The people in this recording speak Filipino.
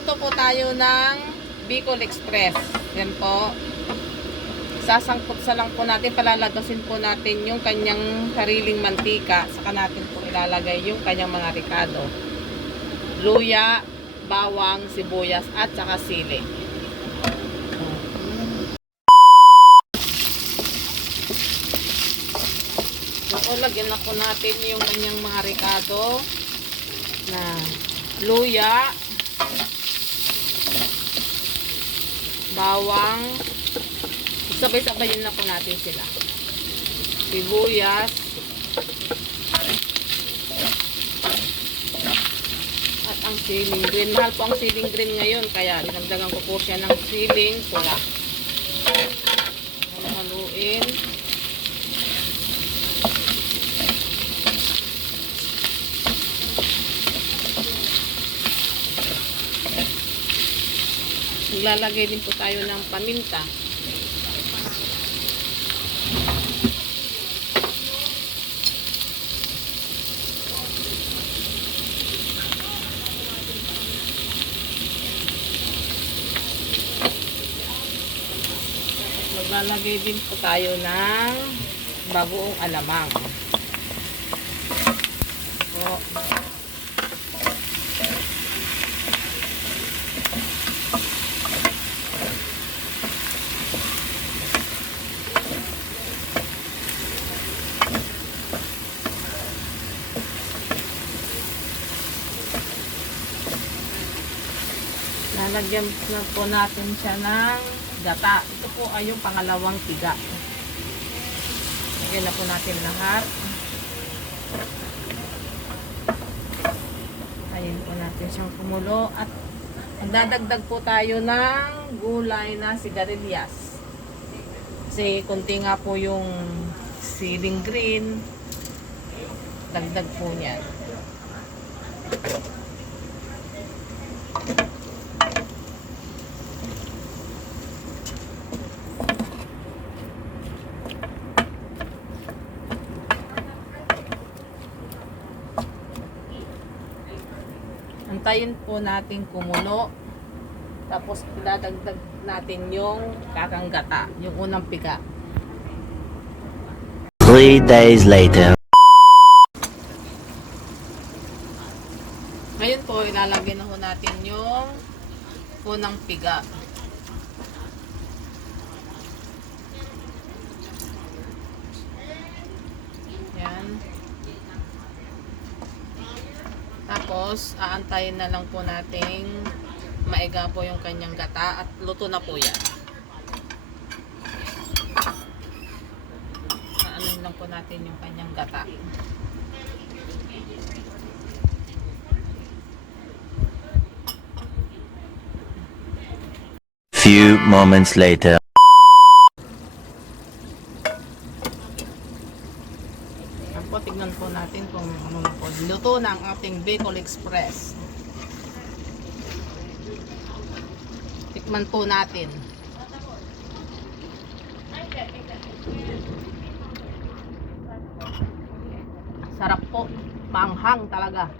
Magluto po tayo ng Bicol Express. Yan po. Sasangkot sa lang po natin, palalagasin po natin yung kanyang sariling mantika. Saka natin po ilalagay yung kanyang mga ricado. Luya, bawang, sibuyas, at saka sili. So, lagyan na po natin yung kanyang mga ricado na luya, bawang, sabay-sabayin na po natin sila. Sibuyas, at ang siling green. Mahal po ang siling green ngayon, kaya dinagdagan ko po siya ng siling pula. Haluin. Maglalagay din po tayo ng paminta. Maglalagay din po tayo ng bagoong alamang. So, lalagyan na po natin siya ng gata. Ito po ay yung pangalawang tiga. Lagyan na po natin lahat. Ayan po natin siyang kumulo. At magdadagdag po tayo ng gulay na sigarilyas. Kasi kunti nga po yung siling green. Dagdag po niyan. Antayin po natin kumulo. Tapos idadagdag natin yung kakanggata, yung unang piga. 3 days later. Ngayon po, ilalagay na po natin yung unang piga. Yan. Tapos, aantayin na lang po nating maiga po yung kanyang gata at luto na po yan. Aanin lang po natin yung kanyang gata. Few moments later. Po, tignan po natin kung ano na po. Luto na ang ating Bicol Express. Tikman po natin. Sarap po. Maanghang talaga.